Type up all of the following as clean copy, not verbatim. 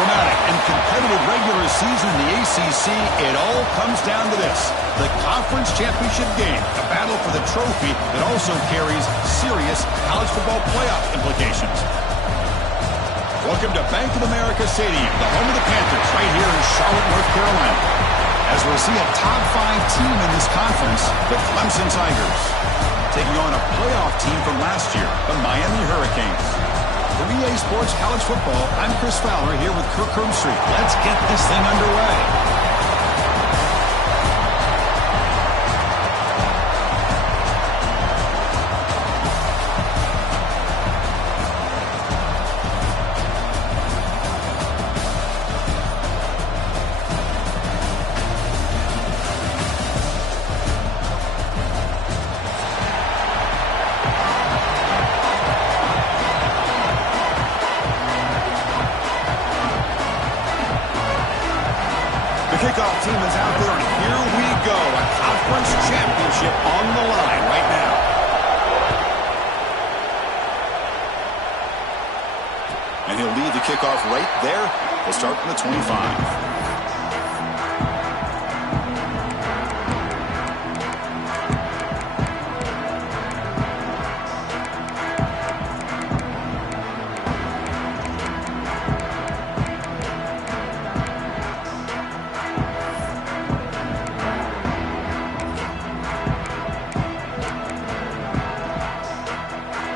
dramatic and competitive regular season in the ACC, it all comes down to this: the conference championship game, a battle for the trophy that also carries serious college football playoff implications. Welcome to Bank of America Stadium, the home of the Panthers, right here in Charlotte, North Carolina, as we'll see a top 5 team in this conference, the Clemson Tigers, taking on a playoff team from last year, the Miami Hurricanes. For EA Sports College Football, I'm Chris Fowler here with Kirk Herbstreit. Let's get this thing underway. Kickoff team is out there, and here we go. A conference championship on the line right now. And he'll lead the kickoff right there. We'll start from the 25.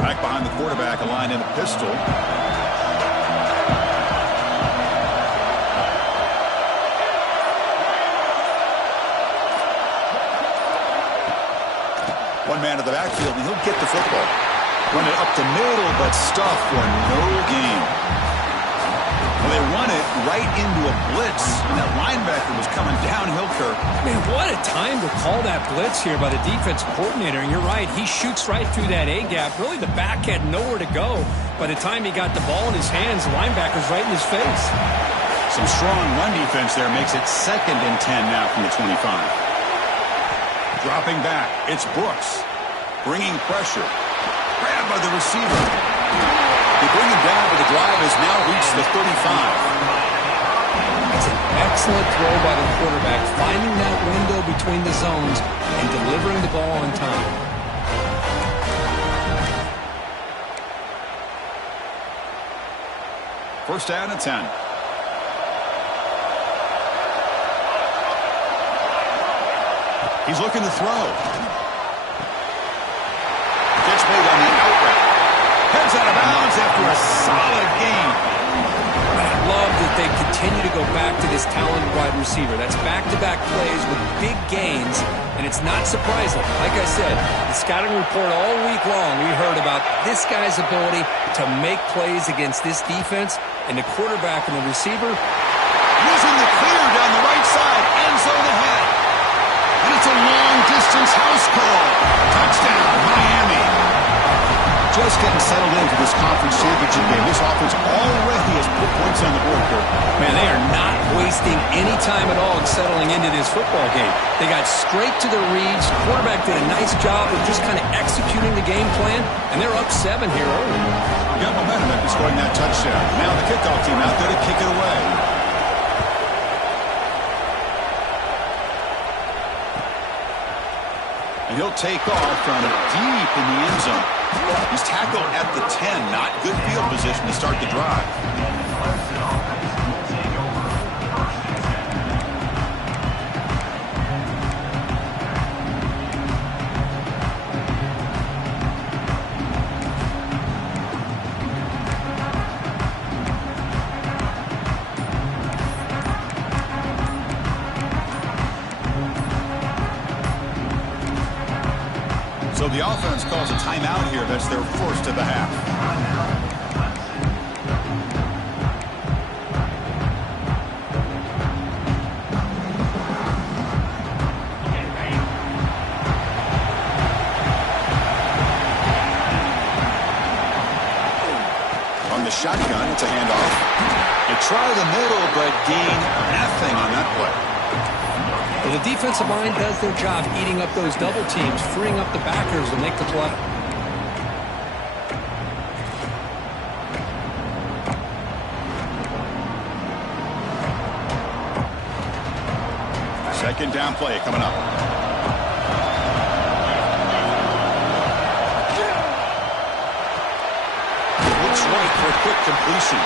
Back behind the quarterback, aligned in a pistol. One man to the backfield, and he'll get the football. Run it up the middle, but stuff for no gain. Well, they run it right into a blitz, and that linebacker was coming downhill, Kirk. Man, what a time to call that blitz here by the defense coordinator. And you're right, he shoots right through that A-gap. Really, the back had nowhere to go. By the time he got the ball in his hands, the linebacker's right in his face. Some strong run defense there makes it 2nd and 10 now from the 25. Dropping back, it's Brooks. Bringing pressure. Grabbed by the receiver. They bring him down, but the drive has now reached the 35. It's an excellent throw by the quarterback, finding that window between the zones and delivering the ball on time. First down and 10. He's looking to throw. Gets made on the out route. Heads out of bounds after a solid gain. I love that they continue to go back to this talented wide receiver. That's back-to-back plays with big gains, and it's not surprising. Like I said, the scouting report all week long, we heard about this guy's ability to make plays against this defense, and the quarterback and the receiver using the clear down the right side, end zone ahead. And it's a long-distance house call. Touchdown, Miami. Just getting settled into this conference championship game. This offense already has put points on the board, Kirk. Man, they are not wasting any time at all in settling into this football game. They got straight to their reads. Quarterback did a nice job of just kind of executing the game plan, and they're up 7 here early. Got momentum after scoring that touchdown. Now the kickoff team out there to kick it away. And he'll take off from deep in the end zone. He's tackled at the 10. Not good field position to start the drive. So the offense calls a timeout here. That's their first of the half. On the shotgun, it's a handoff. They try the middle, but gain nothing on that play. Well, the defensive line does their job eating up those double teams, freeing up the backers to make the play. Second down play coming up. Looks right for a quick completion.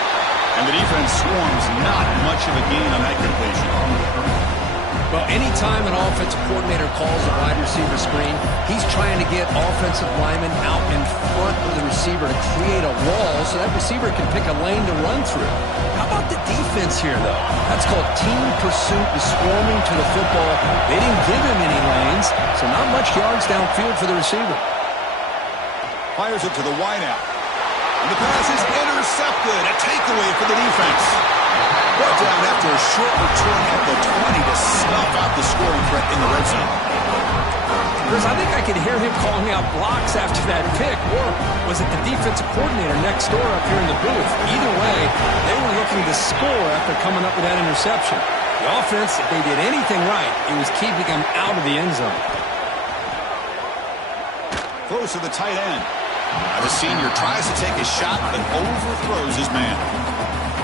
And the defense swarms not much of a gain on that completion. Well, anytime an offensive coordinator calls a wide receiver screen, he's trying to get offensive linemen out in front of the receiver to create a wall so that receiver can pick a lane to run through. How about the defense here, though? That's called team pursuit and swarming to the football. They didn't give him any lanes, so not much yards downfield for the receiver. Fires it to the wideout. And the pass is intercepted. A takeaway for the defense. Brought down after a short return at the 20 to snuff out the scoring threat in the red zone. Chris, I think I could hear him calling out blocks after that pick, or was it the defensive coordinator next door up here in the booth? Either way, they were looking to score after coming up with that interception. The offense, if they did anything right, it was keeping them out of the end zone. Throws to the tight end. Now the senior tries to take a shot, but overthrows his man.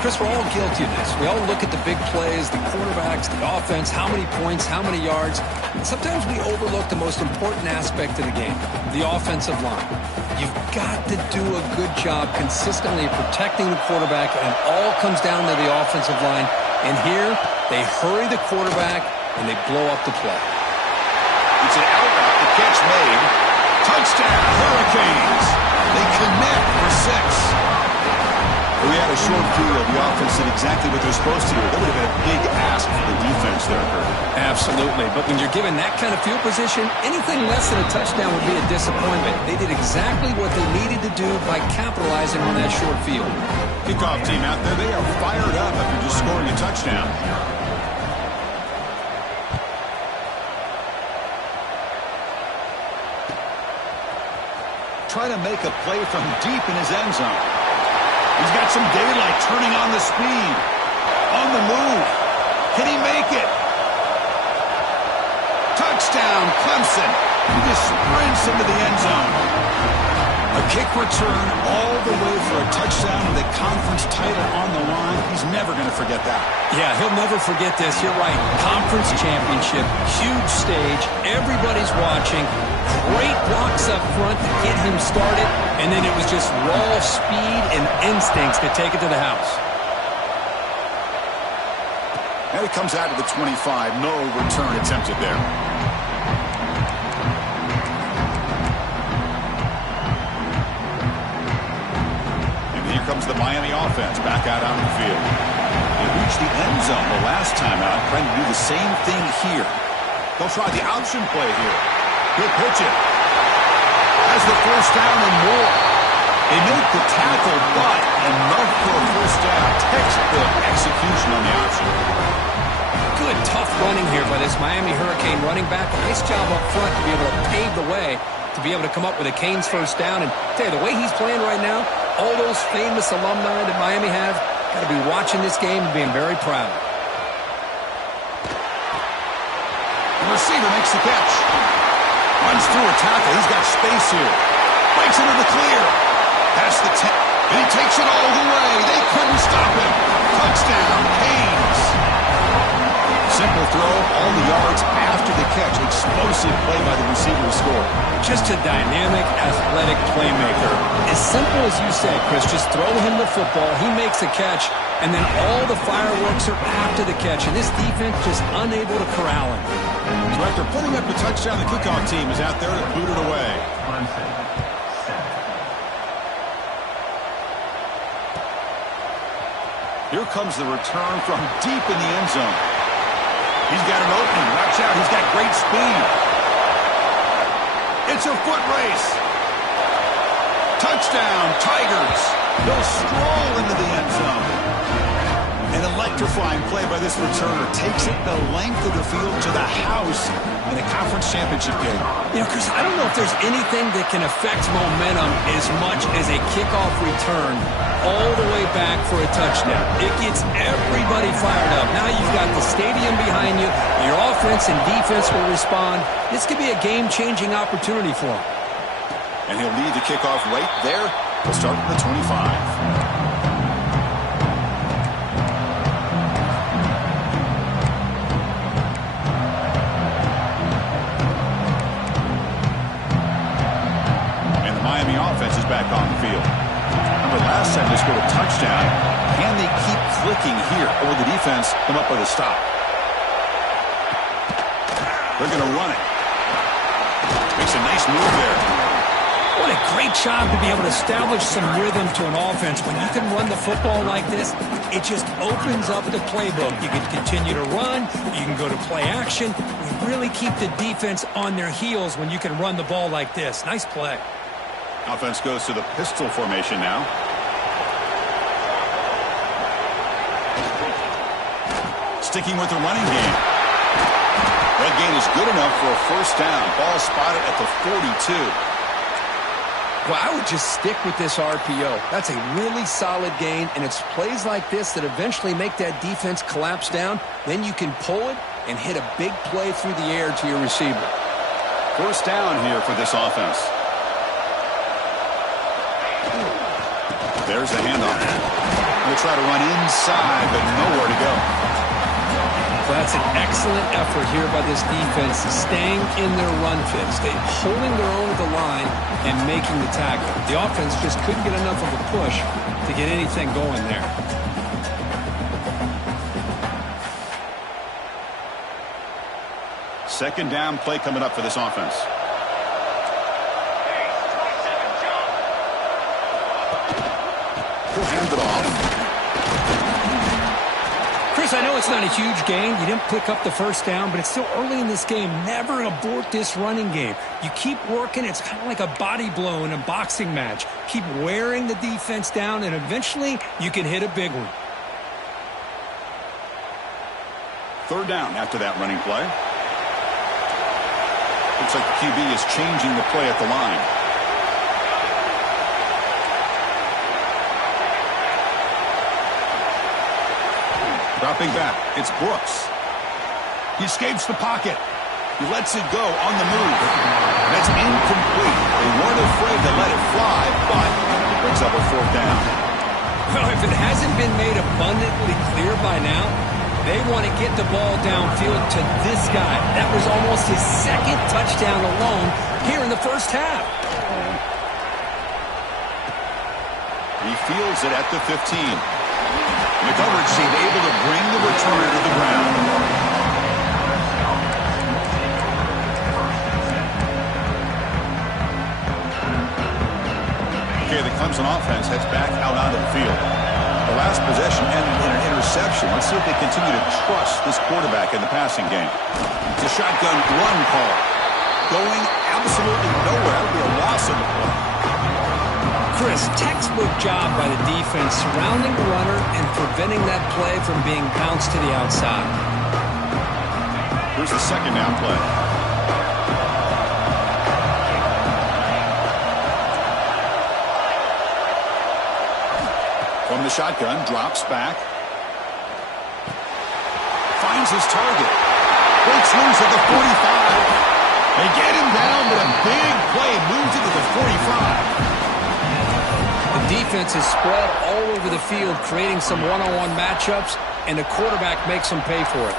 Chris, we're all guilty of this. We all look at the big plays, the quarterbacks, the offense, how many points, how many yards. And sometimes we overlook the most important aspect of the game, the offensive line. You've got to do a good job consistently protecting the quarterback, and it all comes down to the offensive line. And here, they hurry the quarterback, and they blow up the play. It's an out route, the catch made. Touchdown, Hurricanes. They connect for 6. We had a short field. The offense did exactly what they're supposed to do. That would have been a big ask for the defense there, Kurt. Absolutely. But when you're given that kind of field position, anything less than a touchdown would be a disappointment. They did exactly what they needed to do by capitalizing on that short field. Kickoff team out there, they are fired up after just scoring a touchdown. Try to make a play from deep in his end zone. He's got some daylight, turning on the speed. On the move. Can he make it? Touchdown, Clemson. He just sprints into the end zone. A kick return all the way for a touchdown with a conference title on the line. He's never going to forget that. Yeah, he'll never forget this. You're right. Conference championship, huge stage. Everybody's watching. Great blocks up front to get him started, and then it was just raw speed and instincts to take it to the house. And it comes out to the 25. No return attempted there. And here comes the Miami offense back out on the field. They reached the end zone the last time out, trying to do the same thing here. They'll try the option play here. He'll pitch it. Has the first down and more. They make the tackle, but enough for a first down. Textbook execution on the option. Good, tough running here by this Miami Hurricane running back. A nice job up front to be able to pave the way, to be able to come up with a Canes first down. And tell you, the way he's playing right now, all those famous alumni that Miami have, got to be watching this game and being very proud. The receiver makes the catch. Runs through a tackle. He's got space here. Breaks into the clear. That's the 10. And he takes it all the way. They couldn't stop him. Touchdown, Canes. Simple throw, all the yards after the catch. Explosive play by the receiver to score. Just a dynamic, athletic playmaker. As simple as you said, Chris, just throw him the football. He makes a catch, and then all the fireworks are after the catch. And this defense just unable to corral him. So after putting up the touchdown, the kickoff team is out there to boot it away. Here comes the return from deep in the end zone. He's got an opening. Watch out. He's got great speed. It's a foot race. Touchdown, Tigers. They'll stroll into the end zone. An electrifying play by this returner. Takes it the length of the field to the house in a conference championship game. You know, Chris, I don't know if there's anything that can affect momentum as much as a kickoff return all the way back for a touchdown. It gets everybody fired up. Now you've got the stadium behind you. Your offense and defense will respond. This could be a game-changing opportunity for him. And he'll lead the kickoff right there. We'll start at the 25. defense come up with a stop. They're going to run it. Makes a nice move there. What a great job to be able to establish some rhythm to an offense. When you can run the football like this, it just opens up the playbook. You can continue to run. You can go to play action. You really keep the defense on their heels when you can run the ball like this. Nice play. Offense goes to the pistol formation now. Sticking with the running game. That gain is good enough for a first down. Ball spotted at the 42. Well, I would just stick with this RPO. That's a really solid gain, and it's plays like this that eventually make that defense collapse down. Then you can pull it and hit a big play through the air to your receiver. First down here for this offense. There's a handoff. They'll try to run inside, but nowhere to go. Well, that's an excellent effort here by this defense, staying in their run fits. They're holding their own at the line and making the tackle. The offense just couldn't get enough of a push to get anything going there. Second down play coming up for this offense. He'll hand it off. Chris, I know it's not a huge gain. You didn't pick up the first down, but it's still early in this game. Never abort this running game. You keep working. It's kind of like a body blow in a boxing match. Keep wearing the defense down, and eventually you can hit a big one. Third down after that running play. Looks like the QB is changing the play at the line. Dropping back, it's Brooks. He escapes the pocket. He lets it go on the move. That's incomplete. They weren't afraid to let it fly, but it brings up a fourth down. Well, if it hasn't been made abundantly clear by now, they want to get the ball downfield to this guy. That was almost his second touchdown alone here in the first half. He fields it at the 15. The coverage seemed able to bring the returner to the ground. Okay, the Clemson offense heads back out onto the field. The last possession ended in an interception. Let's see if they continue to trust this quarterback in the passing game. It's a shotgun run call. Going absolutely nowhere. That'll be a loss of the play. Chris, textbook job by the defense surrounding the runner and preventing that play from being bounced to the outside. Here's the second down play. From the shotgun, drops back. Finds his target. Breaks loose at the 45. They get him down, but a big play moves into the 45. The defense is spread all over the field, creating some one-on-one matchups, and the quarterback makes them pay for it.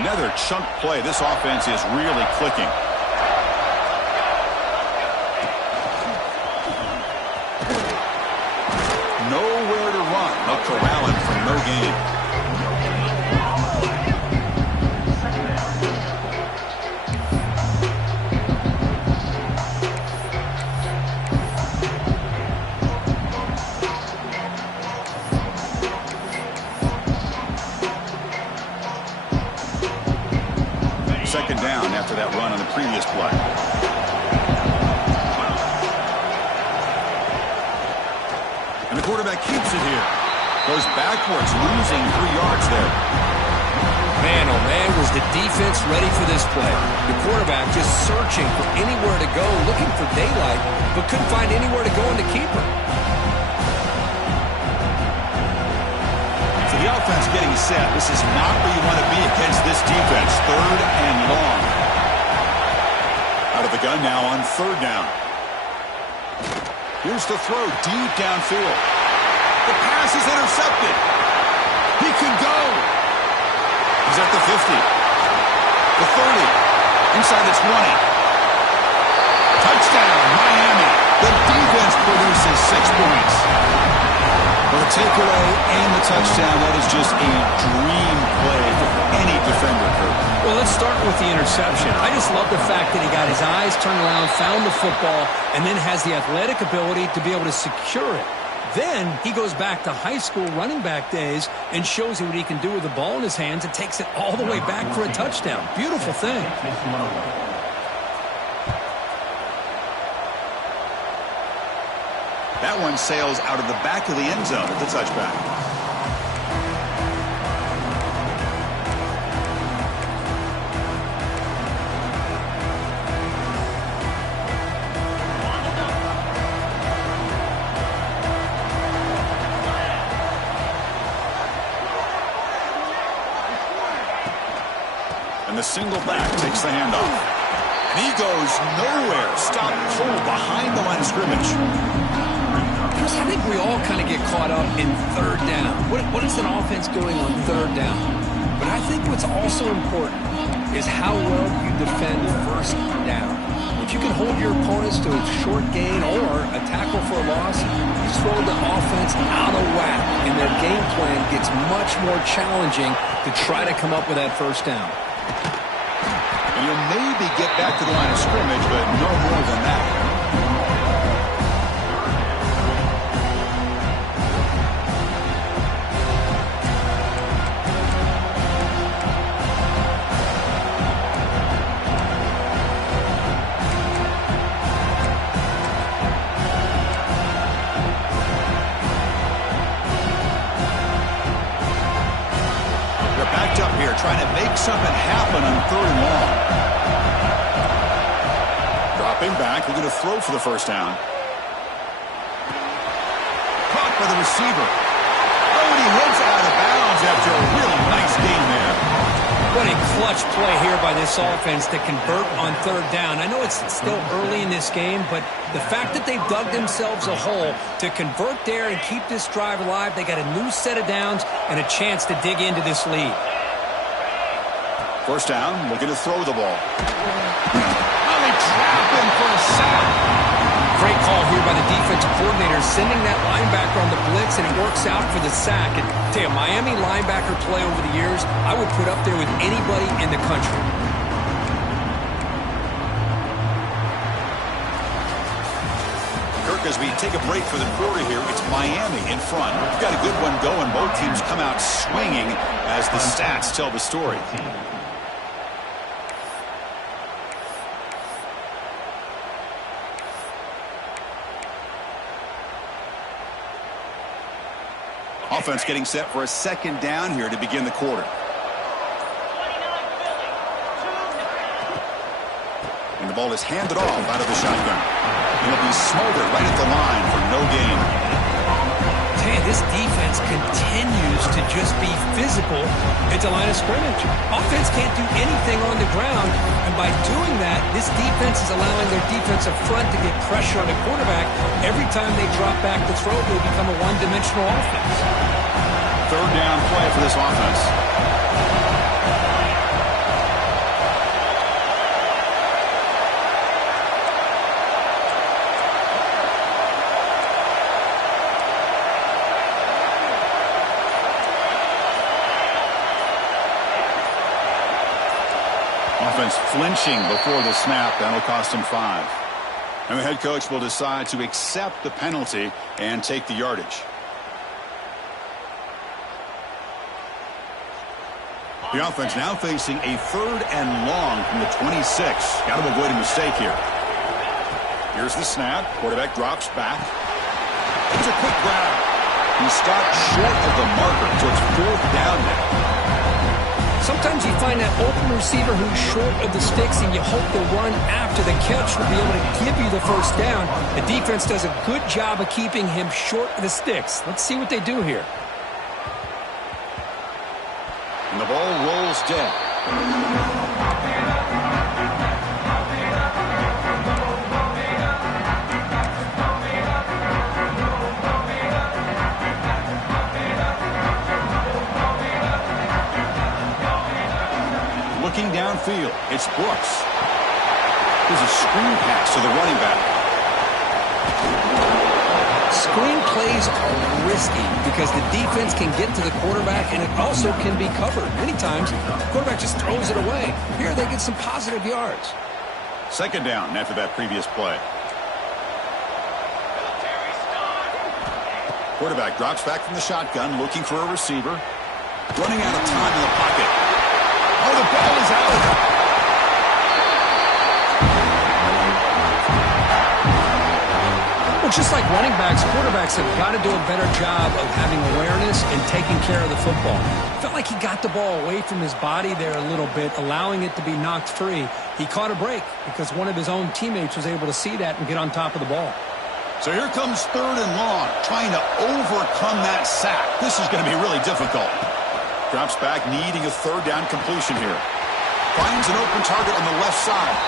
Another chunk play. This offense is really clicking. Nowhere to run. They'll corral him for no gain. Second down after that run on the previous play. And the quarterback keeps it here. Goes backwards, losing 3 yards there. Man, oh man, was the defense ready for this play. The quarterback just searching for anywhere to go, looking for daylight, but couldn't find anywhere to go in the keeper. So the offense getting set. This is not where you want to be against this defense. Third and long. Out of the gun now on third down. Here's the throw deep downfield. The pass is intercepted. He could go. He's at the 50. The 30. Inside the 20. Touchdown, Miami. The defense produces 6 points. Well, the takeaway and the touchdown, that is just a dream play for any defender, Kurt. Well, let's start with the interception. I just love the fact that he got his eyes turned around, found the football, and then has the athletic ability to be able to secure it. Then he goes back to high school running back days and shows you what he can do with the ball in his hands and takes it all the way back for a touchdown. Beautiful thing. That one sails out of the back of the end zone at the touchback. And the single back takes the handoff. And he goes nowhere. Stop cold behind the line of scrimmage. I think we all kind of get caught up in third down. What is an offense doing on third down? But I think what's also important is how well you defend first down. If you can hold your opponents to a short gain or a tackle for a loss, you throw the offense out of whack, and their game plan gets much more challenging to try to come up with that first down. And you'll maybe get back to the line of scrimmage, but no more than that. Trying to make something happen on 3rd and long. Dropping back, looking to throw for the first down. Caught by the receiver. Oh, and he heads out of bounds after a really nice game there. What a clutch play here by this offense to convert on 3rd down. I know it's still early in this game, but the fact that they've dug themselves a hole to convert there and keep this drive alive, they got a new set of downs and a chance to dig into this lead. First down, looking to throw the ball. Oh, they trap him for a sack. Great call here by the defensive coordinator, sending that linebacker on the blitz, and it works out for the sack. And tell you, Miami linebacker play over the years, I would put up there with anybody in the country. Kirk, as we take a break for the quarter here, it's Miami in front. We've got a good one going. Both teams come out swinging as the stats tell the story. Offense getting set for a second down here to begin the quarter. And the ball is handed off out of the shotgun. It'll be smothered right at the line for no gain. Hey, this defense continues to just be physical at the line of scrimmage. Offense can't do anything on the ground, and by doing that, this defense is allowing their defensive front to get pressure on the quarterback. Every time they drop back to throw, they become a one-dimensional offense. 3rd down play for this offense. Offense flinching before the snap. That'll cost him 5. And the head coach will decide to accept the penalty and take the yardage. The offense now facing a 3rd and long from the 26. Got to avoid a mistake here. Here's the snap. Quarterback drops back. It's a quick grab. He stopped short of the marker, so it's 4th down now. Sometimes you find that open receiver who's short of the sticks, and you hope the run after the catch will be able to give you the first down. The defense does a good job of keeping him short of the sticks. Let's see what they do here. And the ball rolls dead. Looking downfield, it's Brooks. Here's a screen pass to the running back. Screen plays are risky because the defense can get to the quarterback, and it also can be covered. Many times, the quarterback just throws it away. Here, they get some positive yards. Second down after that previous play. Quarterback drops back from the shotgun, looking for a receiver. Running out of time in the pocket. Oh, the ball is out. Well, just like running backs, quarterbacks have got to do a better job of having awareness and taking care of the football. Felt like he got the ball away from his body there a little bit, allowing it to be knocked free. He caught a break because one of his own teammates was able to see that and get on top of the ball. So here comes third and long, trying to overcome that sack. This is going to be really difficult. Drops back, needing a third down completion here. Finds an open target on the left side.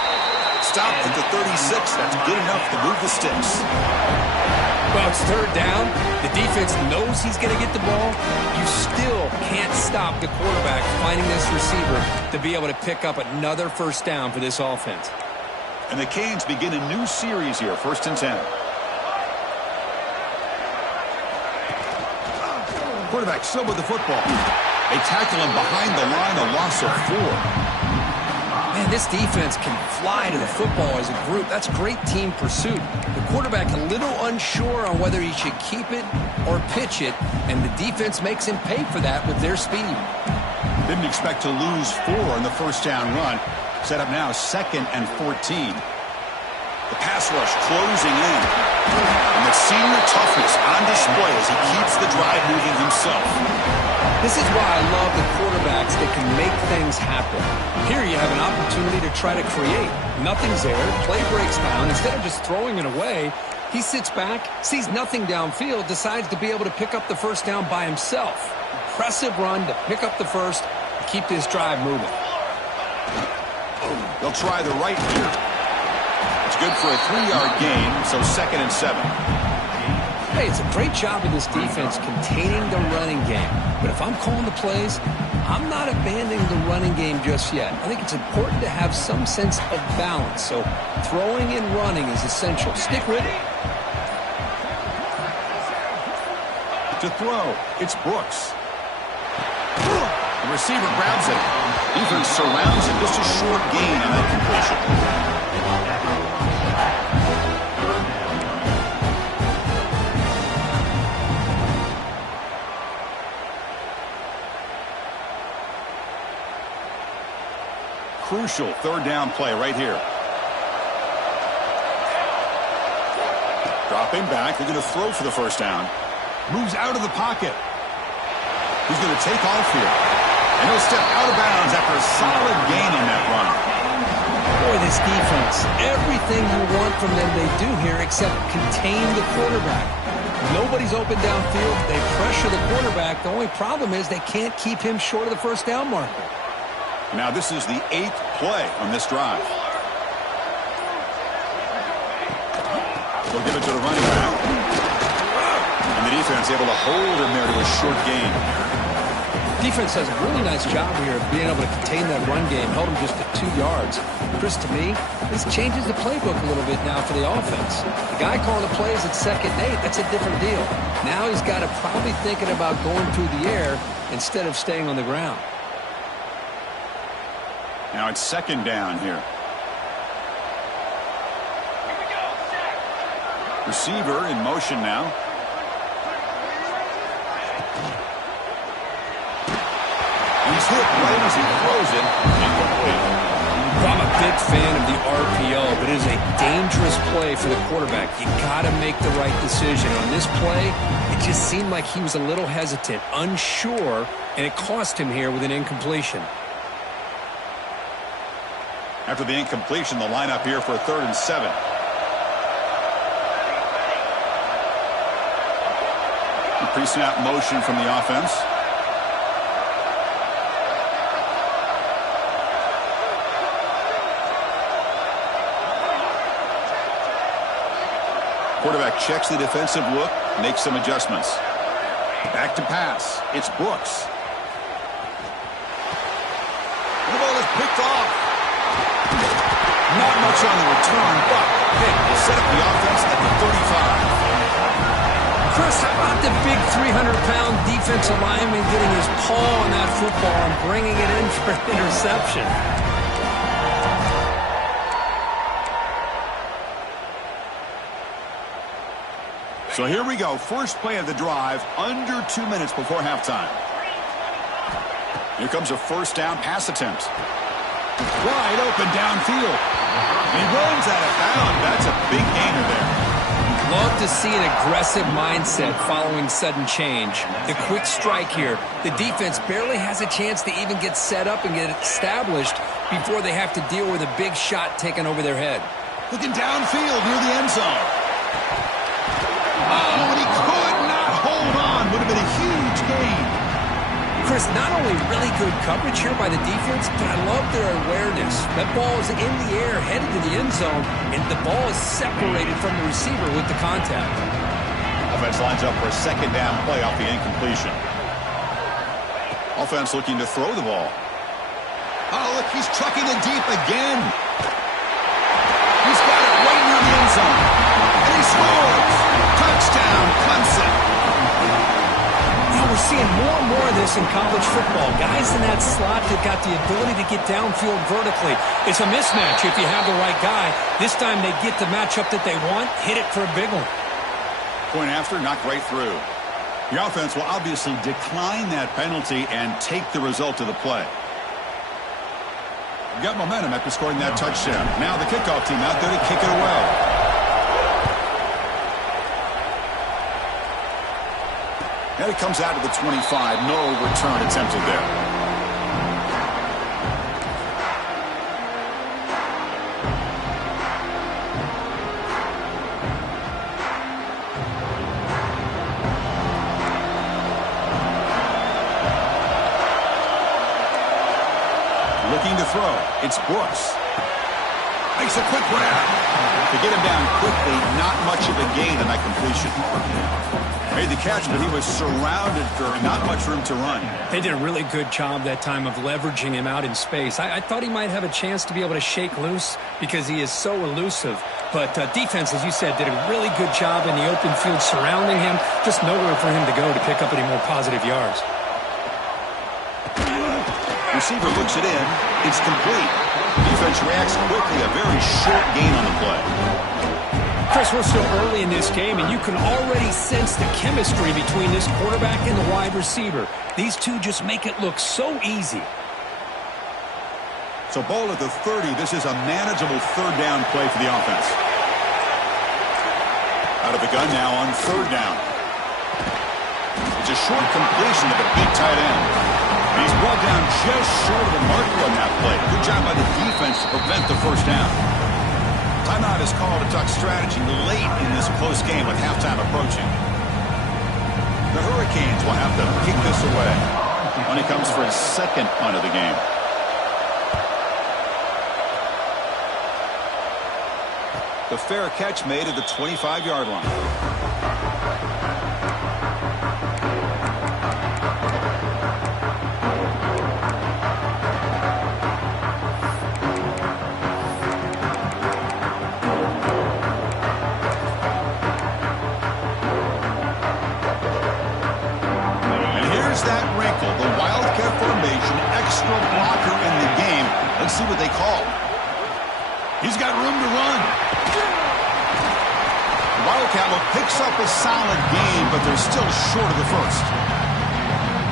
Stopped at the 36. That's good enough to move the sticks. Well, it's third down. The defense knows he's going to get the ball. You still can't stop the quarterback finding this receiver to be able to pick up another first down for this offense. And the Canes begin a new series here, 1st and 10. Quarterback still with the football. They tackle him behind the line, a loss of 4. Man, this defense can fly to the football as a group. That's great team pursuit. The quarterback a little unsure on whether he should keep it or pitch it, and the defense makes him pay for that with their speed. Didn't expect to lose 4 on the first down run. Set up now 2nd and 14. The pass rush closing in. And the senior toughness on display as he keeps the drive moving himself. This is why I love the quarterbacks that can make things happen. Here you have an opportunity to try to create. Nothing's there. Play breaks down. Instead of just throwing it away, he sits back, sees nothing downfield, decides to be able to pick up the first down by himself. Impressive run to pick up the first and keep this drive moving. They'll try the right here. It's good for a 3-yard gain, so 2nd and 7. Hey, it's a great job of this defense containing the running game. But if I'm calling the plays, I'm not abandoning the running game just yet. I think it's important to have some sense of balance. So throwing and running is essential. Stick with it. To throw, it's Brooks. The receiver grabs it. Defense surrounds it. Just a short gain on that completion. Crucial third down play right here. Dropping back. They're going to throw for the first down. Moves out of the pocket. He's going to take off here. And he'll step out of bounds after a solid gain on that run. Boy, this defense, everything you want from them they do here except contain the quarterback. Nobody's open downfield. They pressure the quarterback. The only problem is they can't keep him short of the first down marker. Now this is the 8th play on this drive. They'll give it to the running back. And the defense able to hold him there to a short gain. Defense does a really nice job here of being able to contain that run game. Held him just at 2 yards. Chris, to me, this changes the playbook a little bit now for the offense. The guy calling the plays at 2nd and 8, that's a different deal. Now he's got to probably thinking about going through the air instead of staying on the ground. Now it's 2nd down here. Receiver in motion now. He's hit right as he throws it. Incomplete. I'm a big fan of the RPO, but it is a dangerous play for the quarterback. You got to make the right decision. On this play, it just seemed like he was a little hesitant, unsure, and it cost him here with an incompletion. After the incompletion, the lineup here for 3rd and 7. Pre-snap motion from the offense. Quarterback checks the defensive look, makes some adjustments. Back to pass. It's Brooks. And the ball is picked off. Not much on the return, but pick will set up the offense at the 35. Chris, how about the big 300-pound defensive lineman getting his paw on that football and bringing it in for an interception? So here we go. First play of the drive, under 2 minutes before halftime. Here comes a first down pass attempt. Wide open downfield. He runs out of bounds. That's a big gainer there. Love to see an aggressive mindset following sudden change. The quick strike here. The defense barely has a chance to even get set up and get established before they have to deal with a big shot taken over their head. Looking downfield near the end zone. Oh, and he could not hold on. Would have been a huge gain. Chris, not only really good coverage here by the defense, but I love their awareness. That ball is in the air, headed to the end zone, and the ball is separated from the receiver with the contact. Offense lines up for a second down play off the incompletion. Offense looking to throw the ball. Oh, look, he's trucking it deep again. He's got it right near the end zone. And he scores. Touchdown, Clemson. We're seeing more and more of this in college football. Guys in that slot that got the ability to get downfield vertically. It's a mismatch if you have the right guy. This time they get the matchup that they want, hit it for a big one. Point after, knocked right through. Your offense will obviously decline that penalty and take the result of the play. Got momentum after scoring that touchdown. Now the kickoff team out there to kick it away. And it comes out to the 25. No return attempted there. Looking to throw. It's Brooks. Makes a quick grab. To get him down quickly, not much of a gain in that completion. Made the catch, but he was surrounded for not much room to run. They did a really good job that time of leveraging him out in space. I thought he might have a chance to be able to shake loose because he is so elusive. But defense, as you said, did a really good job in the open field surrounding him. Just nowhere for him to go to pick up any more positive yards. Receiver looks it in. It's complete. Defense reacts quickly. A very short gain on the play. Chris, we're still early in this game, and you can already sense the chemistry between this quarterback and the wide receiver. These two just make it look so easy. So ball at the 30. This is a manageable third down play for the offense. Out of the gun now on third down. It's a short completion of a big tight end. He's brought down just short of the marker on that play. Good job by the defense to prevent the first down. Timeout is called to talk strategy late in this close game with halftime approaching. The Hurricanes will have to kick this away when he comes for his second punt of the game. The fair catch made at the 25-yard line. The Wildcat formation, extra blocker in the game. Let's see what they call. He's got room to run. The Wildcat picks up a solid game, but they're still short of the first.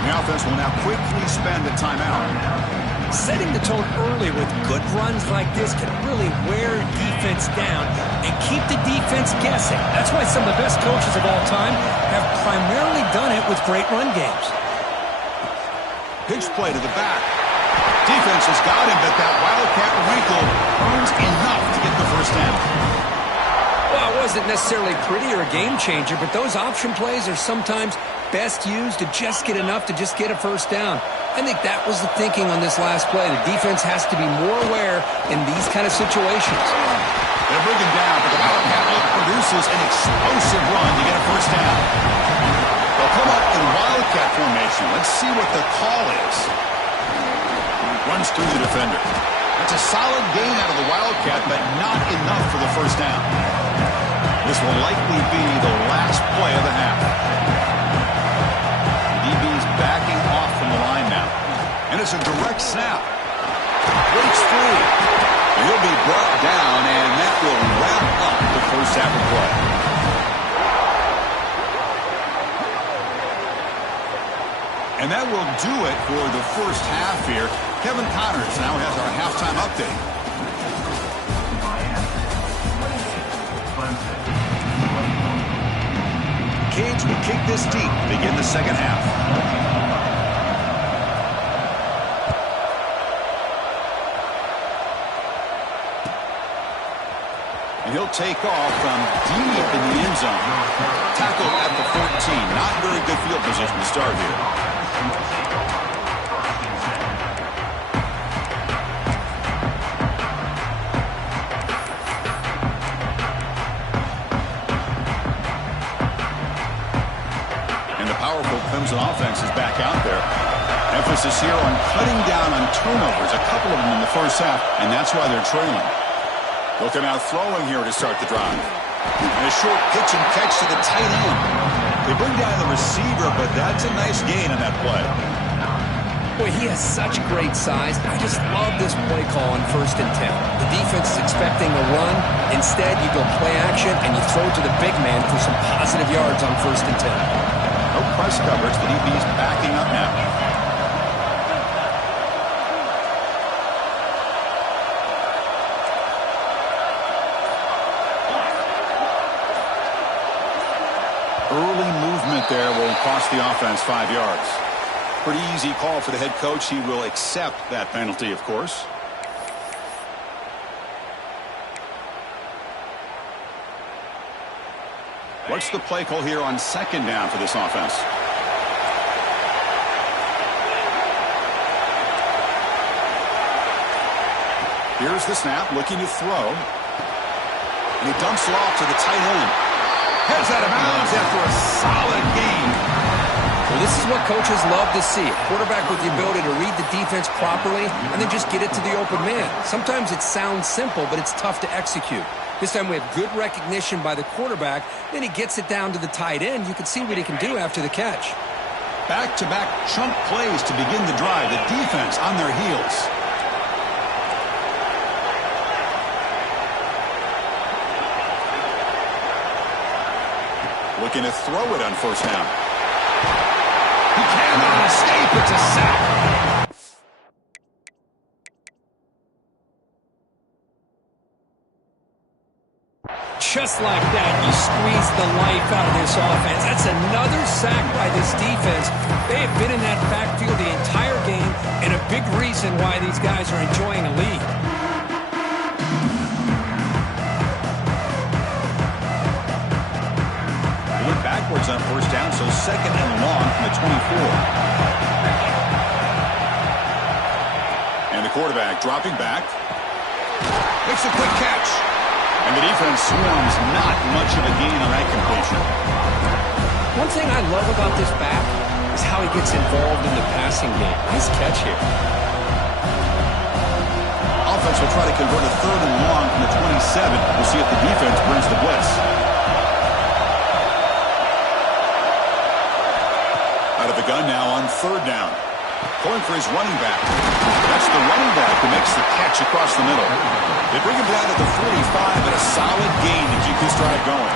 The offense will now quickly spend a timeout. Setting the tone early with good runs like this can really wear defense down and keep the defense guessing. That's why some of the best coaches of all time have primarily done it with great run games. Pitch play to the back. Defense has got him, but that Wildcat wrinkle earns enough to get the first down. Well, it wasn't necessarily pretty or a game changer, but those option plays are sometimes best used to just get enough to just get a first down. I think that was the thinking on this last play. The defense has to be more aware in these kind of situations. They're bringing down, but the Wildcat produces an explosive run to get a first down. They'll come up in Wildcat formation. Let's see what the call is. Runs through the defender. That's a solid gain out of the Wildcat, but not enough for the first down. This will likely be the last play of the half. DB's backing off from the line now. And it's a direct snap. Breaks free. And he'll be brought down, and that will wrap up the first half of play. And that will do it for the first half here. Kevin Connors now has our halftime update. Canes will kick this deep to begin the second half. And he'll take off from deep in the end zone. Tackled at the 14. Not very good field position to start here. Clemson offense is back out there. Emphasis here on cutting down on turnovers, a couple of them in the first half, and that's why they're trailing. Looking out throwing here to start the drive. And a short pitch and catch to the tight end. They bring down the receiver, but that's a nice gain on that play. Boy, he has such great size. I just love this play call on 1st and 10. The defense is expecting a run. Instead, you go play action, and you throw to the big man for some positive yards on 1st and 10. No press coverage. The DB's backing up now. Early movement there will cost the offense 5 yards. Pretty easy call for the head coach. He will accept that penalty, of course. What's the play call here on 2nd down for this offense? Here's the snap, looking to throw. And he dumps it off to the tight end. Heads out of bounds after a solid gain. Well, this is what coaches love to see. A quarterback with the ability to read the defense properly and then just get it to the open man. Sometimes it sounds simple, but it's tough to execute. This time we have good recognition by the quarterback. Then he gets it down to the tight end. You can see what he can do after the catch. Back-to-back chunk plays to begin the drive. The defense on their heels. Looking to throw it on 1st down. He cannot escape. It's a sack. Just like that, you squeeze the life out of this offense. That's another sack by this defense. They have been in that backfield the entire game, and a big reason why these guys are enjoying a lead. They went backwards on 1st down, so 2nd and long from the 24. And the quarterback dropping back. Makes a quick catch. And the defense swarms, not much of a gain on that completion. One thing I love about this back is how he gets involved in the passing game. Nice catch here. Offense will try to convert a 3rd and long from the 27. We'll see if the defense brings the blitz. Out of the gun now on 3rd down. Going for his running back. That's the running back who makes the catch across the middle. They bring him down to the 45, and a solid gain to keep this drive going.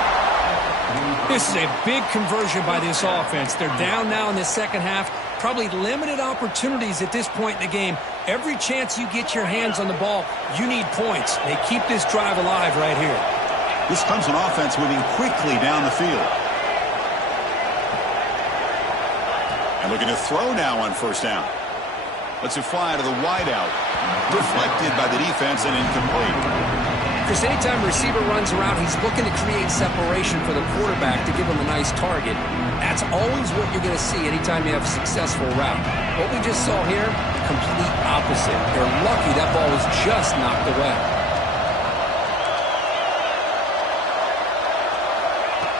This is a big conversion by this offense. They're down now in the second half. Probably limited opportunities at this point in the game. Every chance you get your hands on the ball, you need points. They keep this drive alive right here. This Clemson offense moving quickly down the field. And looking to throw now on 1st down. Lets it fly to the wideout. Deflected by the defense and incomplete. Chris, anytime a receiver runs around, he's looking to create separation for the quarterback to give him a nice target. That's always what you're going to see anytime you have a successful route. What we just saw here, complete opposite. They're lucky that ball was just knocked away.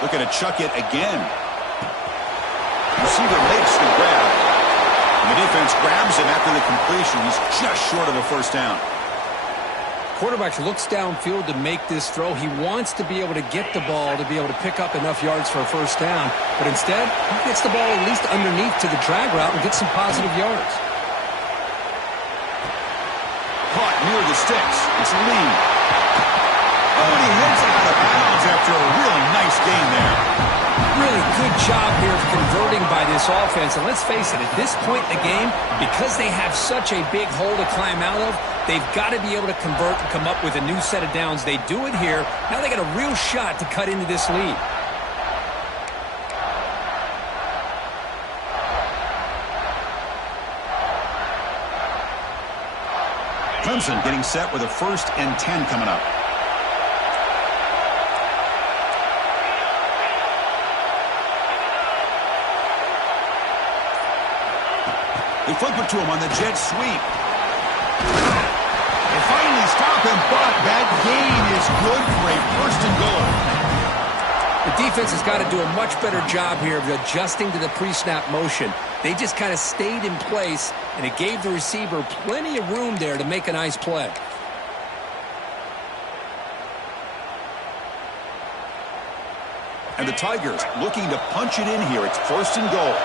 Looking to chuck it again. Receiver makes the grab. And the defense grabs him after the completion. He's just short of a 1st down. Quarterback looks downfield to make this throw. He wants to be able to get the ball to be able to pick up enough yards for a first down. But instead, he gets the ball at least underneath to the drag route and gets some positive yards. Caught near the sticks. It's Lee. Oh, and he hits it out of bounds after a really nice gain there. Really good job here of converting by this offense. And let's face it, at this point in the game, because they have such a big hole to climb out of, they've got to be able to convert and come up with a new set of downs. They do it here. Now they got a real shot to cut into this lead. Clemson getting set with a 1st and 10 coming up. They flip it to him on the jet sweep. They finally stop him, but that gain is good for a 1st and goal. The defense has got to do a much better job here of adjusting to the pre-snap motion. They just kind of stayed in place, and it gave the receiver plenty of room there to make a nice play. And the Tigers looking to punch it in here. It's 1st and goal.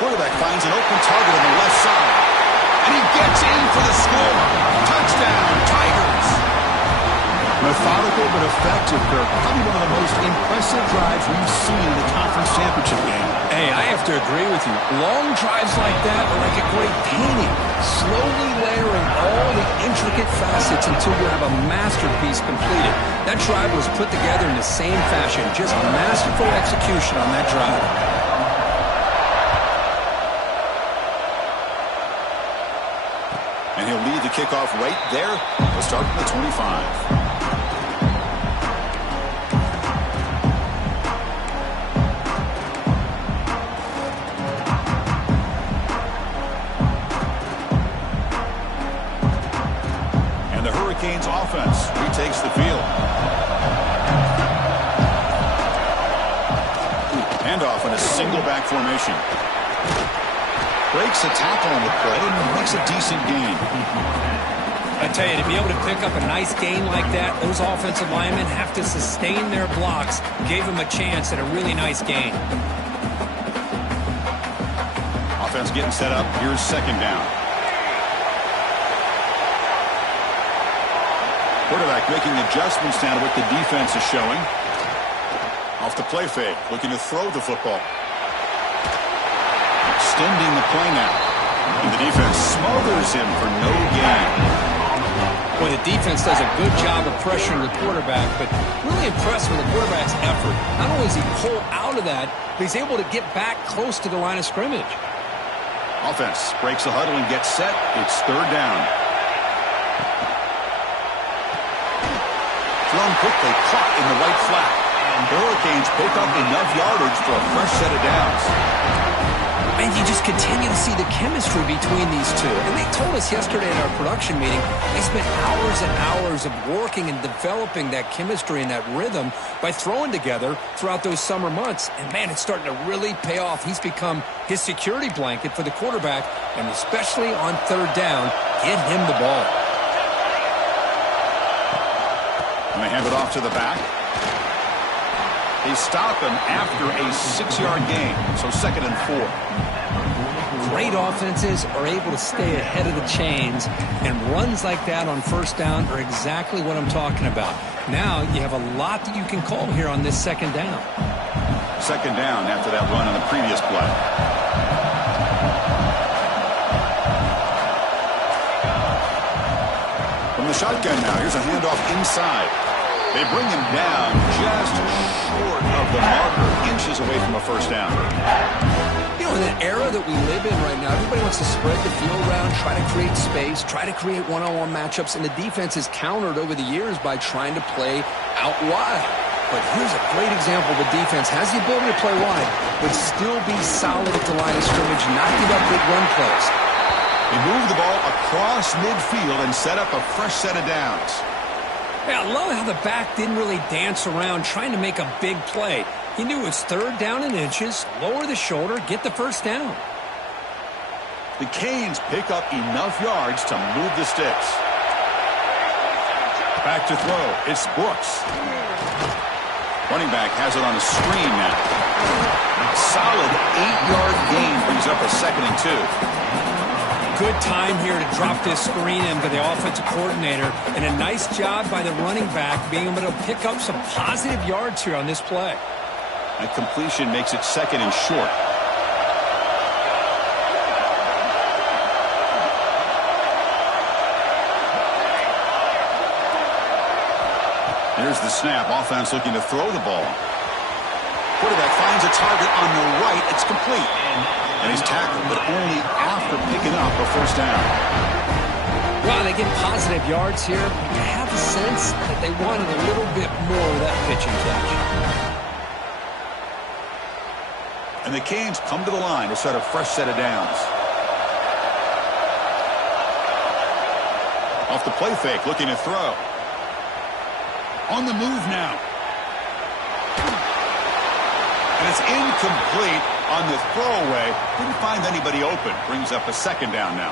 Quarterback finds an open target on the left side. And he gets in for the score. Touchdown, Tigers. Methodical but effective, Kirk. Probably one of the most impressive drives we've seen in the conference championship game. Hey, I have to agree with you. Long drives like that are like a great painting. Slowly layering all the intricate facets until you have a masterpiece completed. That drive was put together in the same fashion. Just masterful execution on that drive. And he'll lead the kickoff right there. We'll start from the 25. And the Hurricanes offense retakes the field. Handoff in a single back formation. Breaks a tackle on the play and makes a decent gain. I tell you, to be able to pick up a nice gain like that, those offensive linemen have to sustain their blocks. Gave them a chance at a really nice gain. Offense getting set up. Here's 2nd down. Quarterback making adjustments now to what the defense is showing. Off the play fake, looking to throw the football. Extending the play now. And the defense smothers him for no gain. Boy, the defense does a good job of pressuring the quarterback, but really impressed with the quarterback's effort. Not only does he pull out of that, but he's able to get back close to the line of scrimmage. Offense breaks the huddle and gets set. It's 3rd down. Thrown quickly, caught in the right flat. And the Hurricanes pick up enough yardage for a fresh set of downs. And you just continue to see the chemistry between these two. And they told us yesterday in our production meeting, they spent hours and hours of working and developing that chemistry and that rhythm by throwing together throughout those summer months. And, man, it's starting to really pay off. He's become his security blanket for the quarterback, and especially on 3rd down, get him the ball. And they hand it off to the back. They stop him after a 6-yard gain, so 2nd and 4. Great offenses are able to stay ahead of the chains, and runs like that on 1st down are exactly what I'm talking about. Now you have a lot that you can call here on this 2nd down. 2nd down after that run on the previous play. From the shotgun now, here's a handoff inside. They bring him down just short of the marker, inches away from a 1st down. You know, in the era that we live in right now, everybody wants to spread the field around, try to create space, try to create one-on-one matchups, and the defense is countered over the years by trying to play out wide. But here's a great example of a defense has the ability to play wide, but still be solid at the line of scrimmage, not give up big run plays. They move the ball across midfield and set up a fresh set of downs. Yeah, I love how the back didn't really dance around trying to make a big play. He knew it was 3rd down and inches, lower the shoulder, get the 1st down. The Canes pick up enough yards to move the sticks. Back to throw. It's Brooks. Running back has it on a screen now. Solid 8-yard gain brings up a 2nd and 2. Good time here to drop this screen in for the offensive coordinator, and a nice job by the running back being able to pick up some positive yards here on this play. That completion makes it 2nd and short. Here's the snap. Offense looking to throw the ball. Quarterback finds a target on the right. It's complete. And he's tackled, but only after picking up a 1st down. Well, they get positive yards here. I have a sense that they wanted a little bit more of that pitch and catch. And the Canes come to the line to start a fresh set of downs. Off the play fake, looking to throw. On the move now. And it's incomplete on the throwaway. Didn't find anybody open. Brings up a 2nd down now.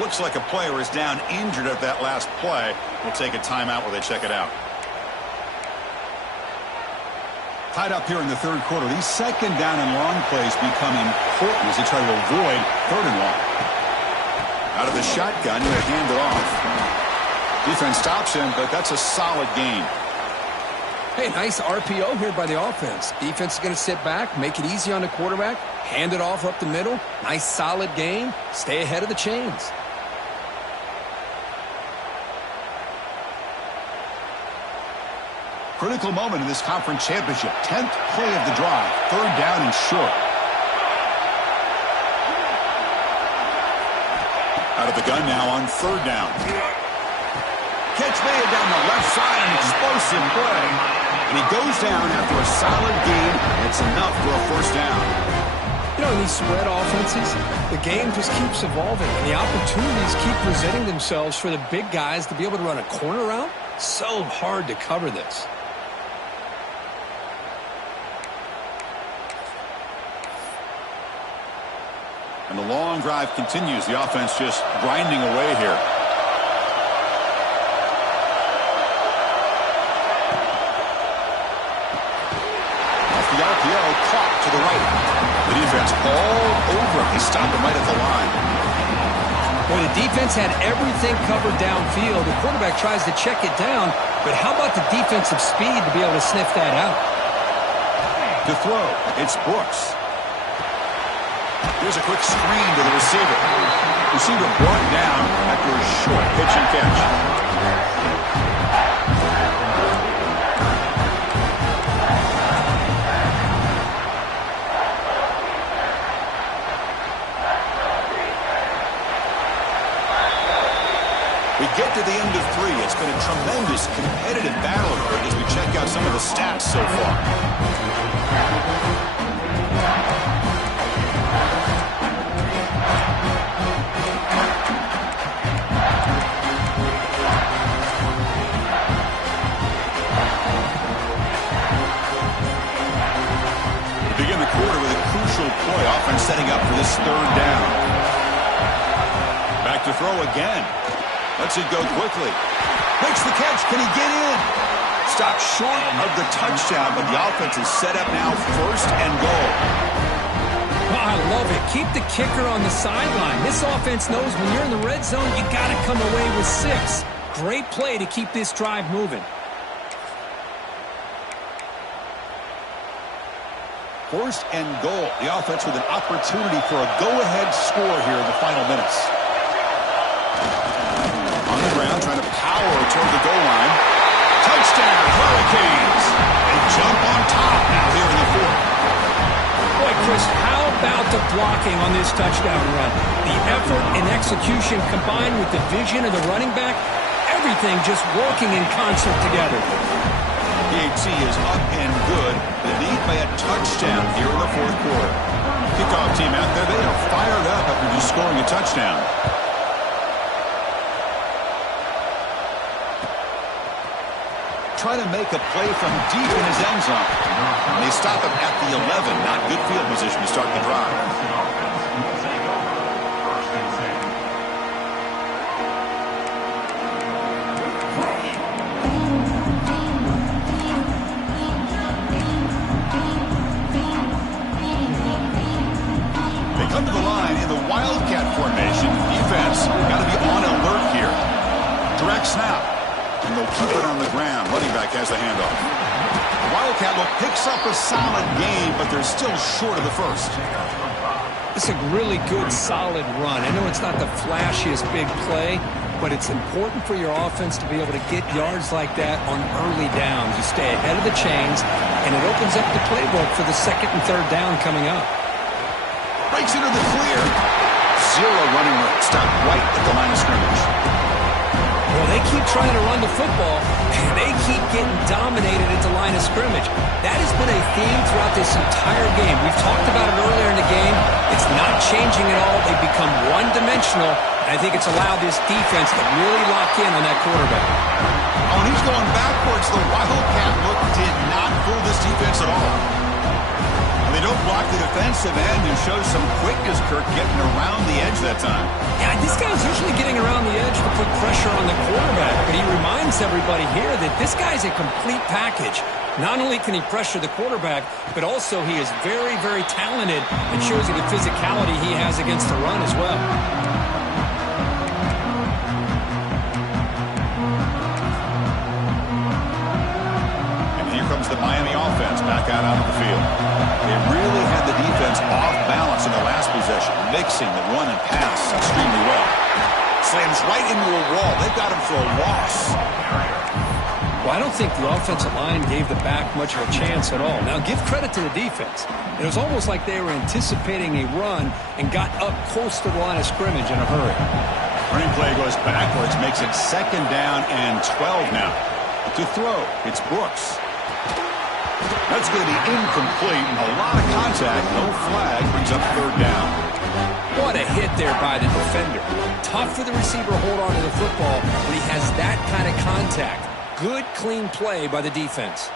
Looks like a player is down injured at that last play. We'll take a timeout while they check it out. Tied up here in the 3rd quarter. These 2nd down and long plays become important as they try to avoid 3rd and long. Out of the shotgun, you hand it off. Defense stops him, but that's a solid gain. Hey, nice RPO here by the offense. Defense is going to sit back, make it easy on the quarterback, hand it off up the middle. Nice solid gain. Stay ahead of the chains. Critical moment in this conference championship. 10th play of the drive. 3rd down and short. Out of the gun now on 3rd down. Catch made down the left side, an explosive play. And he goes down after a solid gain. It's enough for a 1st down. You know, in these spread offenses, the game just keeps evolving, and the opportunities keep presenting themselves for the big guys to be able to run a corner route. So hard to cover this. And the long drive continues. The offense just grinding away here. Off the RPO, clock to the right. The defense all over him. He stopped him right at the line. Well, the defense had everything covered downfield. The quarterback tries to check it down, but how about the defensive speed to be able to sniff that out? To throw, it's Brooks. Here's a quick screen to the receiver. Receiver brought down after a short pitch and catch. We get to the end of 3. It's been a tremendous competitive battle here as we check out some of the stats so far. Begin the quarter with a crucial play. Offense setting up for this 3rd down. Back to throw again. Lets it go quickly. Makes the catch. Can he get in? Stopped short of the touchdown, but the offense is set up now 1st and goal. Well, I love it. Keep the kicker on the sideline. This offense knows when you're in the red zone, you got to come away with 6. Great play to keep this drive moving. 1st and goal. The offense with an opportunity for a go-ahead score here in the final minutes. On the ground, trying to power toward the goal line. Touchdown, Hurricanes. They jump on top now here in the 4th. Boy, Chris, how about the blocking on this touchdown run? The effort and execution combined with the vision of the running back, everything just working in concert together. PAT is up and good. The lead by a touchdown here in the 4th quarter. Kickoff team out there, they are fired up after just scoring a touchdown. Trying to make a play from deep in his end zone. And they stop him at the 11. Not good field position to start the drive. ground. Running back has the handoff. The Wildcat look picks up a solid gain, but they're still short of the first. It's a really good, solid run. I know it's not the flashiest big play, but it's important for your offense to be able to get yards like that on early downs. You stay ahead of the chains, and it opens up the playbook for the second and third down coming up. Breaks into the clear. Zero running room. Stopped right at the line of scrimmage. Well, they keep trying to run the football, and they keep getting dominated at the line of scrimmage. That has been a theme throughout this entire game. We've talked about it earlier in the game. It's not changing at all. They've become one-dimensional, and I think it's allowed this defense to really lock in on that quarterback. Oh, and he's going backwards. The Wildcat look did not fool this defense at all. And they don't block the defensive end and show some quickness, Kirk, getting around the edge that time. Yeah, this guy's usually getting around the edge to put pressure on the quarterback, but he reminds everybody here that this guy's a complete package. Not only can he pressure the quarterback, but also he is very, very talented and shows you the physicality he has against the run as well. And here comes the Miami offense back out onto the field. They really had the defense off balance in the last possession, mixing the run and pass extremely well. Slams right into a wall. They've got him for a loss. Well, I don't think the offensive line gave the back much of a chance at all. Now, give credit to the defense. It was almost like they were anticipating a run and got up close to the line of scrimmage in a hurry. Running play goes backwards, makes it second down and 12 now. To throw, it's Brooks. That's going to be incomplete. A lot of contact, no flag, brings up third down. What a hit there by the defender. Tough for the receiver to hold on to the football when he has that kind of contact. Good, clean play by the defense.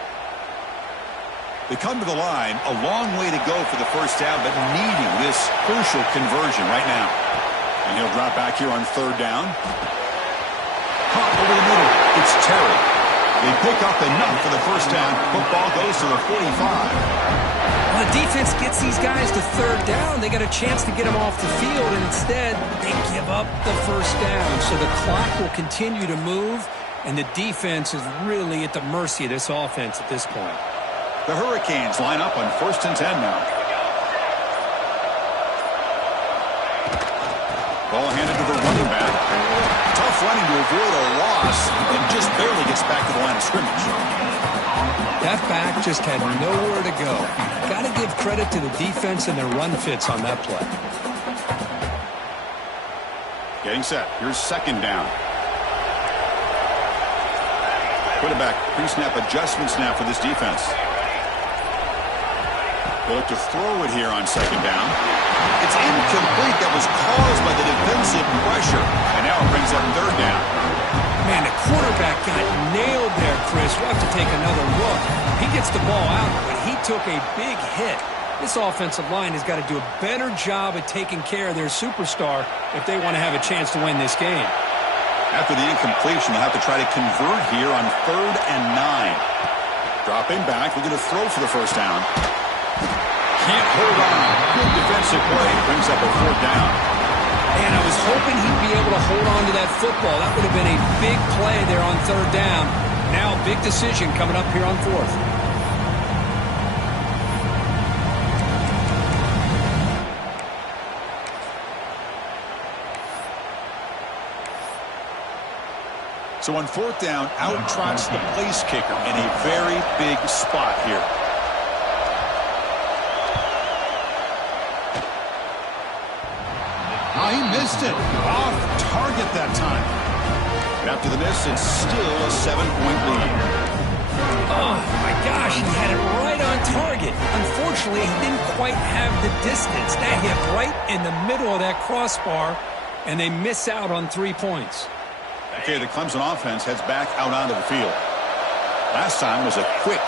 They come to the line, a long way to go for the first down, but needing this crucial conversion right now. And he'll drop back here on third down. Caught over the middle. It's Terry. They pick up enough for the first down. Football goes to the 45. Well, the defense gets these guys to third down. They got a chance to get them off the field, and instead they give up the first down. So the clock will continue to move, and the defense is really at the mercy of this offense at this point. The Hurricanes line up on 1st and 10 now. Ball handed to the running back. Tough running to avoid a loss and just barely gets back to the line of scrimmage. That back just had nowhere to go. Got to give credit to the defense and their run fits on that play. Getting set. Here's second down. Quarterback pre-snap adjustment snap for this defense. They look to throw it here on second down. It's incomplete. That was caused by the defensive pressure. And now it brings up third down. Man, the quarterback got nailed there, Chris. We'll have to take another look. He gets the ball out, but he took a big hit. This offensive line has got to do a better job at taking care of their superstar if they want to have a chance to win this game. After the incompletion, they'll have to try to convert here on 3rd and 9. Dropping back, we're going to throw for the first down. Can't hold on. Good defensive play. Brings up a 4th down. And I was hoping he'd be able to hold on to that football. That would have been a big play there on 3rd down. Now, big decision coming up here on 4th. So on 4th down, out trots the place kicker in a very big spot here. Oh, he missed it. Off target that time. And after the miss, it's still a 7-point lead. Oh, my gosh, he had it right on target. Unfortunately, he didn't quite have the distance. That hit right in the middle of that crossbar, and they miss out on 3 points. Okay, the Clemson offense heads back out onto the field. Last time was a quick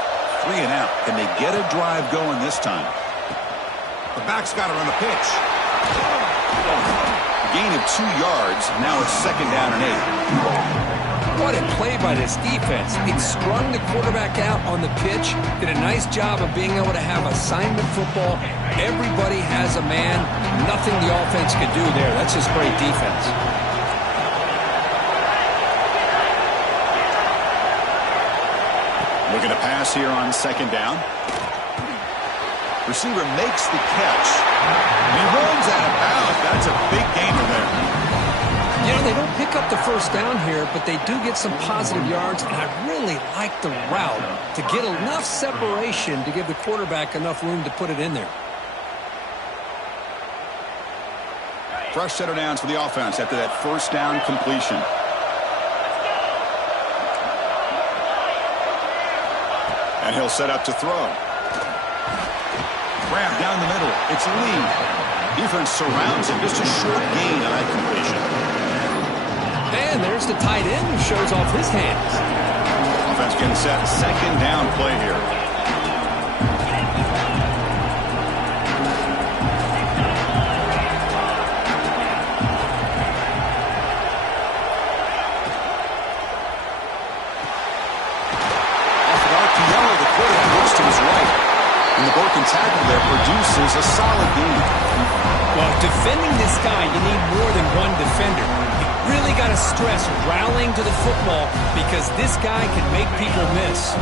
3 and out. Can they get a drive going this time? The back's got it on the pitch. Gain of 2 yards. Now it's 2nd down and 8. What a play by this defense. It strung the quarterback out on the pitch. Did a nice job of being able to have assignment football. Everybody has a man. Nothing the offense could do there. That's just great defense. Looking to pass here on second down. Receiver makes the catch. He runs out of bounds. That's a big gainer there. You know, they don't pick up the first down here, but they do get some positive yards, and I really like the route to get enough separation to give the quarterback enough room to put it in there. Fresh set of downs for the offense after that first down completion. And he'll set up to throw. Grab down the middle. It's Lee. Defense surrounds him. Just a short gain on that completion. And there's the tight end who shows off his hands. Offense getting set. Second down play here. And the broken tackle there produces a solid gain. Well, defending this guy, you need more than one defender. You really got to stress rallying to the football because this guy can make people miss.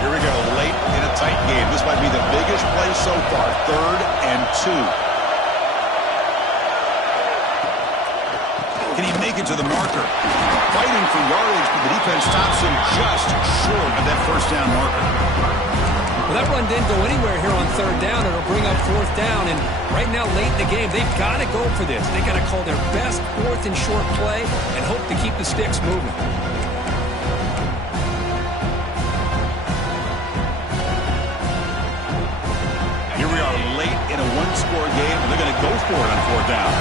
Here we go, late in a tight game. This might be the biggest play so far. 3rd and 2. Can he make it to the marker? Fighting for yardage, but the defense stops him just short of that first down marker. Well, that run didn't go anywhere here on 3rd down. It'll bring up 4th down, and right now, late in the game, they've got to go for this. They've got to call their best 4th and short play and hope to keep the sticks moving. Here we are late in a one-score game, and they're going to go for it on 4th down.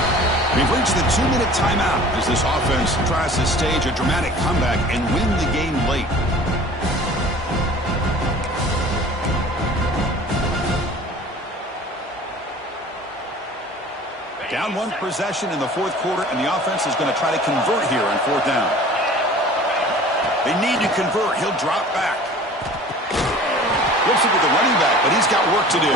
We've reached the 2-minute timeout as this offense tries to stage a dramatic comeback and win the game late. Down 1 possession in the 4th quarter, and the offense is going to try to convert here on 4th down. They need to convert. He'll drop back. Flips it with the running back, but he's got work to do.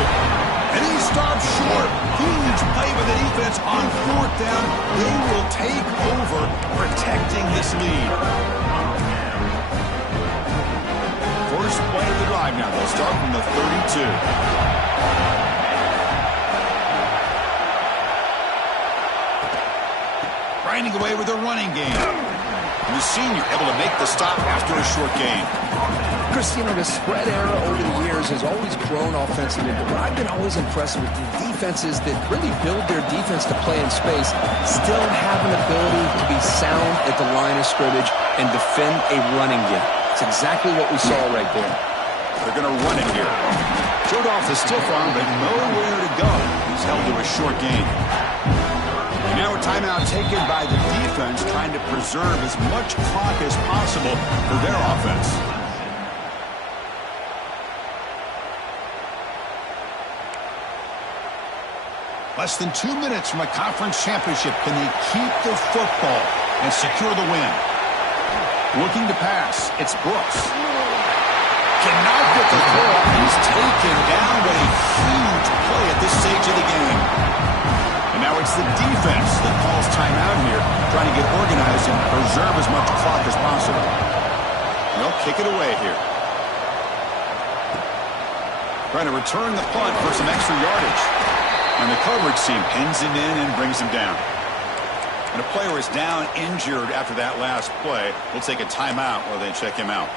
And he stops short. Huge play by the defense on 4th down. They will take over, protecting this lead. First play of the drive now. They'll start from the 32. Grinding away with a running game. And the senior able to make the stop after a short gain. Chris, you know, the spread era over the years has always grown offensively, but I've been always impressed with the defenses that really build their defense to play in space, still have an ability to be sound at the line of scrimmage and defend a running game. It's exactly what we saw right there. They're going to run it here. Showed off the stiff arm, but nowhere to go. He's held to a short gain. And now a timeout taken by the defense, trying to preserve as much clock as possible for their offense. Less than 2 minutes from a conference championship. Can they keep the football and secure the win? Looking to pass. It's Brooks. Cannot get the throw. He's taken down, but a huge play at this stage of the game. And now it's the defense that calls timeout here, trying to get organized and preserve as much clock as possible. They'll kick it away here. Trying to return the punt for some extra yardage. And the coverage team pins him in and brings him down. And a player is down injured after that last play. We'll take a timeout while they check him out.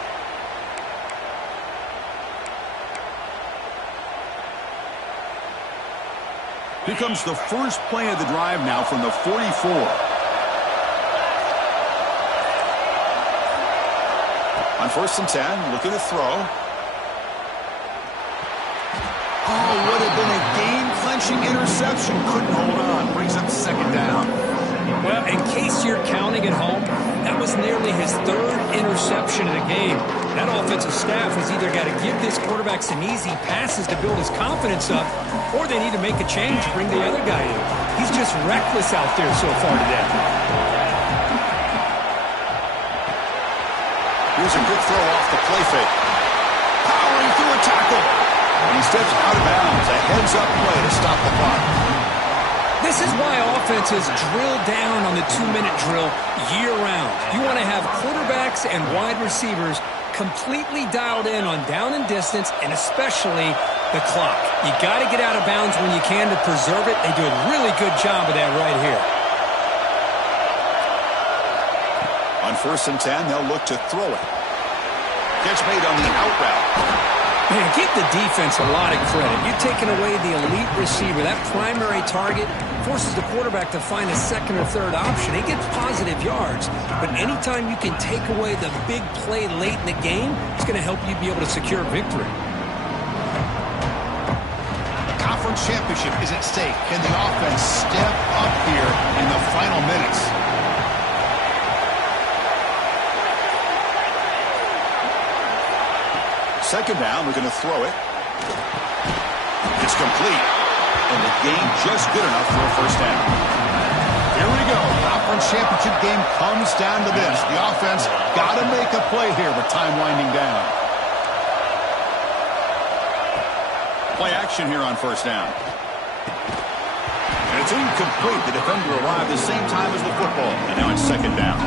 Here comes the first play of the drive now from the 44. On 1st and 10, look at the throw. Oh, would have been a game-clinching interception. Couldn't hold on. Brings up 2nd down. Well, in case you're counting at home, that was nearly his 3rd interception in the game. That offensive staff has either got to give this quarterback some easy passes to build his confidence up, or they need to make a change, bring the other guy in. He's just reckless out there so far today. Here's a good throw off the play fake. Powering through a tackle. And he steps out of bounds. A heads-up play to stop the clock. This is why offenses drill down on the 2-minute drill year-round. You want to have quarterbacks and wide receivers completely dialed in on down and distance, and especially the clock. You got to get out of bounds when you can to preserve it. They do a really good job of that right here. On 1st and 10, they'll look to throw it. Gets made on the out route. Man, give the defense a lot of credit. You're taking away the elite receiver. That primary target forces the quarterback to find a second or third option. He gets positive yards. But anytime you can take away the big play late in the game, it's going to help you be able to secure victory. The conference championship is at stake. Can the offense step up here in the final minutes? Second down, we're going to throw it. It's complete. And the game just good enough for a first down. Here we go. Conference championship game comes down to this. The offense got to make a play here with time winding down. Play action here on first down. And it's incomplete. The defender arrived the same time as the football. And now it's second down.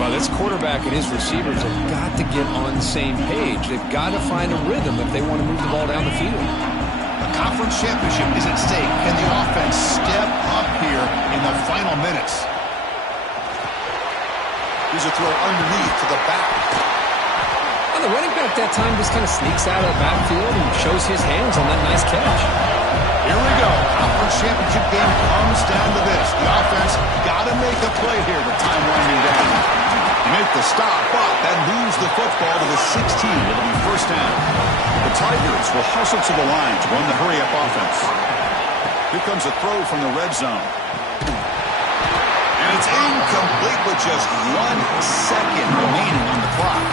Well, this quarterback and his receivers have got to get on the same page. They've got to find a rhythm if they want to move the ball down the field. The conference championship is at stake. Can the offense step up here in the final minutes? Here's a throw underneath to the back. Well, the running back that time just kind of sneaks out of the backfield and shows his hands on that nice catch. Here we go. Conference championship game comes down to this. The offense got to make a play here with time winding down. Make the stop, but that moves the football to the 16. It'll be first down. The Tigers will hustle to the line to run the hurry-up offense. Here comes a throw from the red zone. And it's incomplete with just 1 second remaining on the clock.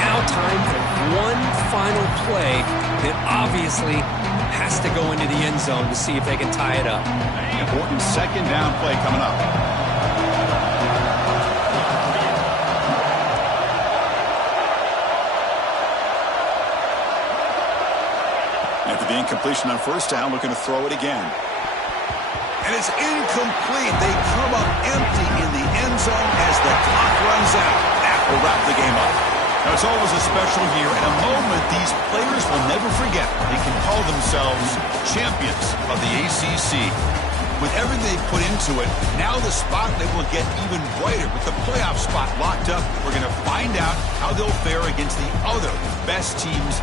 Now time for one final play that obviously has to go into the end zone to see if they can tie it up. Important second down play coming up. After the incompletion on first down, looking to throw it again. And it's incomplete. They come up empty in the end zone as the clock runs out. That will wrap the game up. Now, it's always a special year and a moment these players will never forget. They can call themselves champions of the ACC. With everything they put into it, now the spotlight will get even brighter. With the playoff spot locked up, we're going to find out how they'll fare against the other best teams.